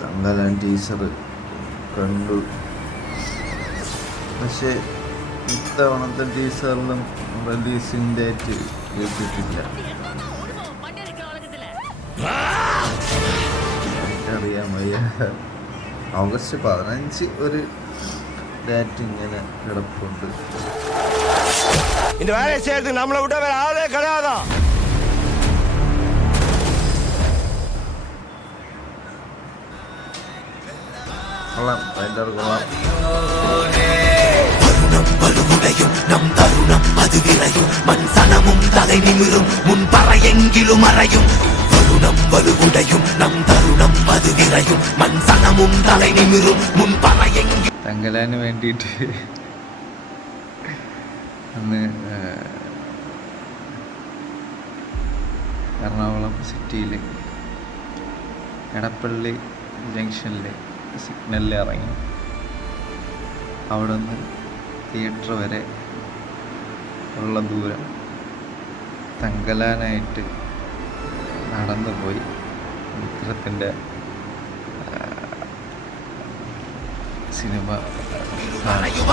Thangalaan teacher കണ്ടു. പക്ഷെ ഇത്തവണത്തെ ടീച്ചറിലും റിലീസിംഗ് ഡേറ്റ് കേട്ടിട്ടില്ല. അറിയാൻ വയ്യ. ഓഗസ്റ്റ് 15 ഒരു ഡേറ്റ് ഇങ്ങനെ കിടപ്പുണ്ട്. നമ്മളെ വിട്ട ആളെ കിടാതാ. കൊള്ളാം, അതിൻ്റെ കൊള്ളാം. വലുകുടയും നം തരുണം അത് വിറയും മൻസനമും തலை നിമിരും മുൻ പറയെങ്കിലും അറിയും. വരുണം വലുകുടയും നം തരുണം അത് വിറയും മൻസനമും തலை നിമിരും മുൻ പറയെങ്കിലും. തങ്കലാന് വേണ്ടിയിട്ട് അന്ന് എറണാകുളം സിറ്റിയിൽ എടപ്പള്ളി ജംഗ്ഷനിൽ സിഗ്നലിൽ ഇറങ്ങി അവിടെ നിന്ന് തിയേറ്റർ വരെ ഉള്ള ദൂരം തങ്കലാനായിട്ട് നടന്നു പോയി. വിക്രത്തിൻ്റെ സിനിമ ആയിരം